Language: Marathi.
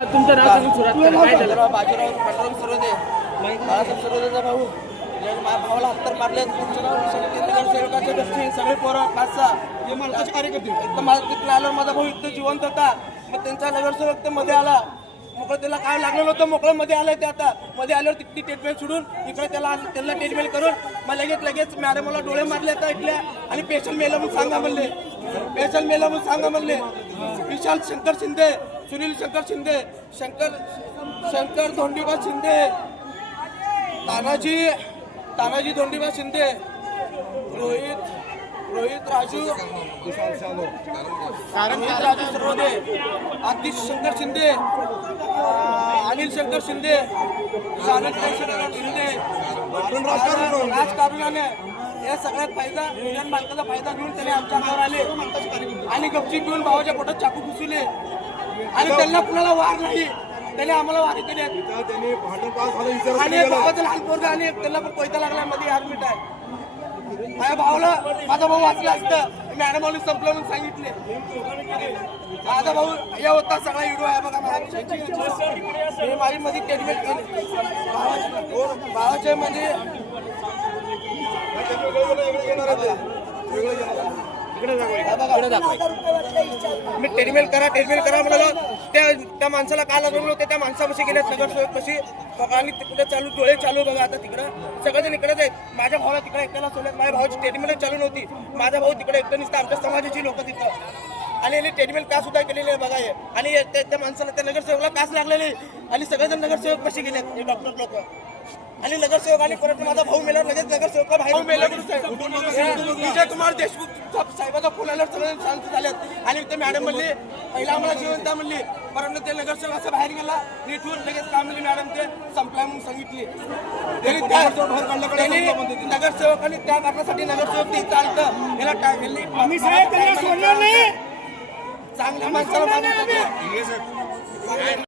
तुमचं नाव सांगून सुरुवात करा. काय झालं? बाजीराव पांडुरंग सरोदे, बाळासाहेब सरोदेचा भाऊ. माझ्या भावाला हत्तर मारले. तुमचं नाव नगरसेवकाच्या गोष्टी सगळे पोरं 5-6 हे मालकाचे कार्यकर्ते. एकदम मला तिथून आल्यावर माझा भाऊ इथं जिवंत होता. मग त्यांचा नगरसेवक ते मध्ये आला. मोकळं त्याला काय लागलं नव्हतं, मोकळं मध्ये आलंय ते. आता मध्ये आल्यावर तिथली ट्रीटमेंट सोडून इकडे त्याला ट्रीटमेंट करून मग लगेच मॅडम मला डोळे मारले आता इथल्या. आणि पेशंट मेलं म्हणून सांगा म्हणले, पेशंट मेलं म्हणून सांगा म्हणले. विशाल शंकर शिंदे, सुनील शंकर शिंदे, शंकर धोंडीबा शिंदे, तानाजी धोंडीबा शिंदे, रोहित राजू सरोदे, आतिश शंकर शिंदे, अनिल शंकर शिंदे, सानंद शंकर शिंदे, राजकारणाने या सगळ्यात फायदा युनियन मालकाचा फायदा घेऊन त्याने आमच्या अंगावर आले आणि गपचीप घेऊन भावाच्या पोटात चाकू घुसवले आणि त्यांना कुणाला वार नाही. त्याने आम्हाला वारी केली आणि भावाचं लहान पोरगा आणि त्यांना पण कोयता लागला मध्ये आर्मीट आहे. माझा भाऊ वाचला असतं मॅडम संपलं म्हणून सांगितले. माझा भाऊ या होता सगळा व्हिडिओ आहे बघा. माझी मध्ये टेडमेट केली भावाच्या मध्ये मी टेडमेल करा म्हणाला. त्या माणसाला काय लागलं होतं, त्या माणसापाशी गेले नगरसेवक कशी आणि तिकडे डोळे चालू बघा. आता तिकडं सगळेजण इकडेच आहेत. माझ्या भावाला तिकडे एकट्याला सोडल्यात. माझ्या भावाची ट्रीटमेंट चालू नव्हती. माझा भाऊ तिकडे एकटं नसतं, आमच्या समाजाची लोक तिथं आणि यांनी ट्रीटमेंट का सुद्धा केलेली आहे बघा. आणि त्या माणसाला त्या नगरसेवकला कास लागलेली आणि सगळेजण नगरसेवक कशी गेले हे डॉक्टर लोक आणि नगरसेवक आणि परत माझा भाऊ मेल्यावर लगेच नगरसेवक बाहेर मेला. विजय कुमार देशमुख साहेबाचा फोन आल्यावर सगळे शांत झालेत आणि ते मॅडम म्हणली पहिला आम्हाला जिवंत म्हणली. परंतु ते नगरसेवक असं बाहेर गेला नीटून लगेच काय म्हणली मॅडम ते संपला म्हणून सांगितली. नगरसेवक आणि त्या कारणासाठी नगरसेवक ते चालतं याला चांगल्या माणसाला